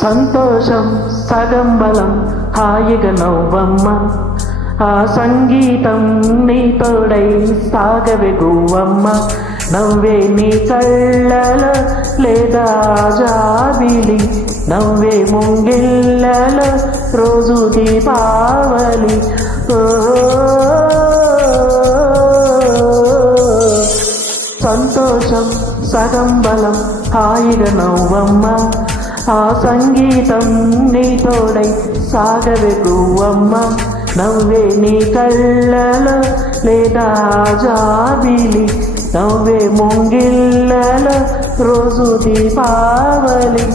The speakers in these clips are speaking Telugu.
సంతోషం సగం బలం హాయిగా నవ్వమ్మ, ఆ సంగీతం నీ తోడై సాగవే గువ్వమ్మ. నవ్వే నీ కళ్ళలో లేదా జాబిలి, నవ్వే ముంగిళ్ళలో రోజు దీపావళి. సంతోషం సగం బలం హాయిగా నవ్వమ్మ, ఆ సంగీతం నీ తోడై సాగవే గువ్వమ్మ. నవ్వే నీ కళ్ళలో లేదా జాబిలి, నవ్వే ముంగిళ్ళలో రోజు దీపావళి.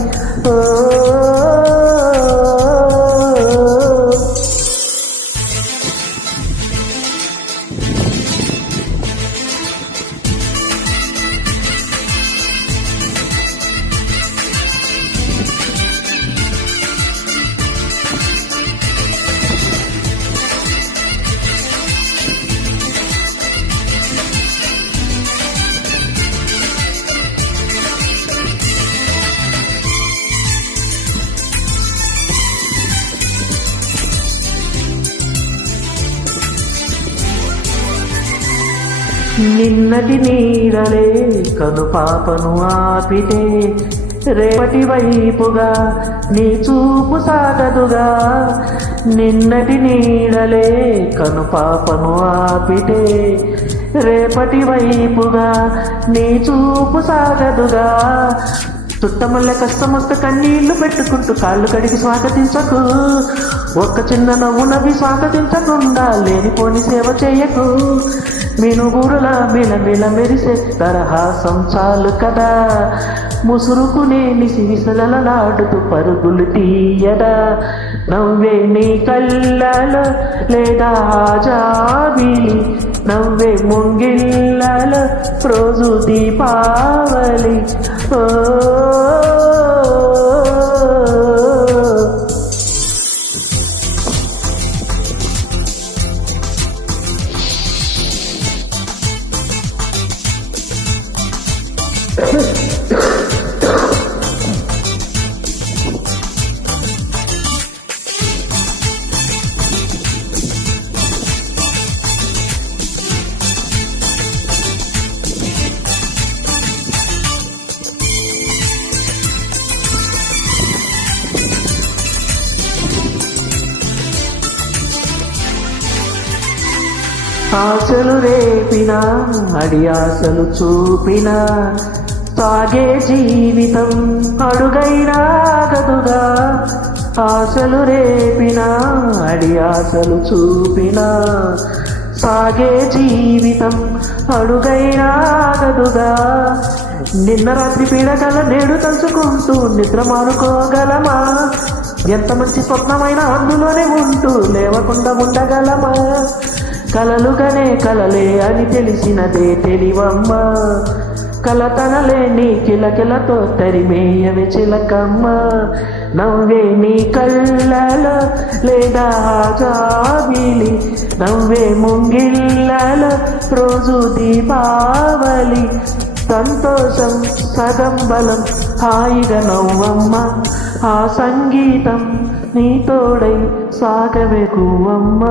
నిన్నటి నీడలే కనుపాపను ఆపితే రేపటి వైపుగా నీ చూపు సాగదుగా. నిన్నటి నీడలే కనుపాపను ఆపితే రేపటి వైపుగా నీ చూపు సాగదుగా. చుట్టమల్ల కష్టమొక్క కన్నీళ్లు పెట్టుకుంటూ కాళ్ళు కడిగి స్వాగతించకు, ఒక్క చిన్న నవ్వు నవ్వి స్వాగతించకుండా లేనిపోని సేవ చేయకు. మినుగురులా మిలమిల మెరిసే తరహాసం చాలు కదా, ముసురుకునే నిసివిసలలాడుతూ పరుగులు తీయడా. నవ్వే నీ కళ్ళలో లేదా జాబిలి, నవ్వే ముంగిళ్ళలో రోజు దీపావళి. ఆశలు రేపిన అడియాసలు చూపిన సాగే జీవితం అడుగైనా గదుగా. ఆశలు రేపిన అడియాసలు చూపిన సాగే జీవితం అడుగైనా గదుగా. నిన్న రాత్రి పీడగల నేడు తలుచుకుంటూ నిద్ర మానుకోగలమా? ఎంత మంచి స్వప్నమైన అందులోనే ఉంటూ లేవకుండా ఉండగలమా? కలలుగానే కలలే అని తెలిసినదే తెలివమ్మ, కలతనలే నీ కిలకిలతో తరిమేయవే చిలకమ్మ. నవ్వే నీ కళ్ళలో లేదా జాబిలి, నవ్వే ముంగిళ్ళలో రోజు దీపావళి. సంతోషం సగం బలం హాయిగా నవ్వమ్మ, ఆ సంగీతం నీ తోడై సాగవే గువ్వమ్మ.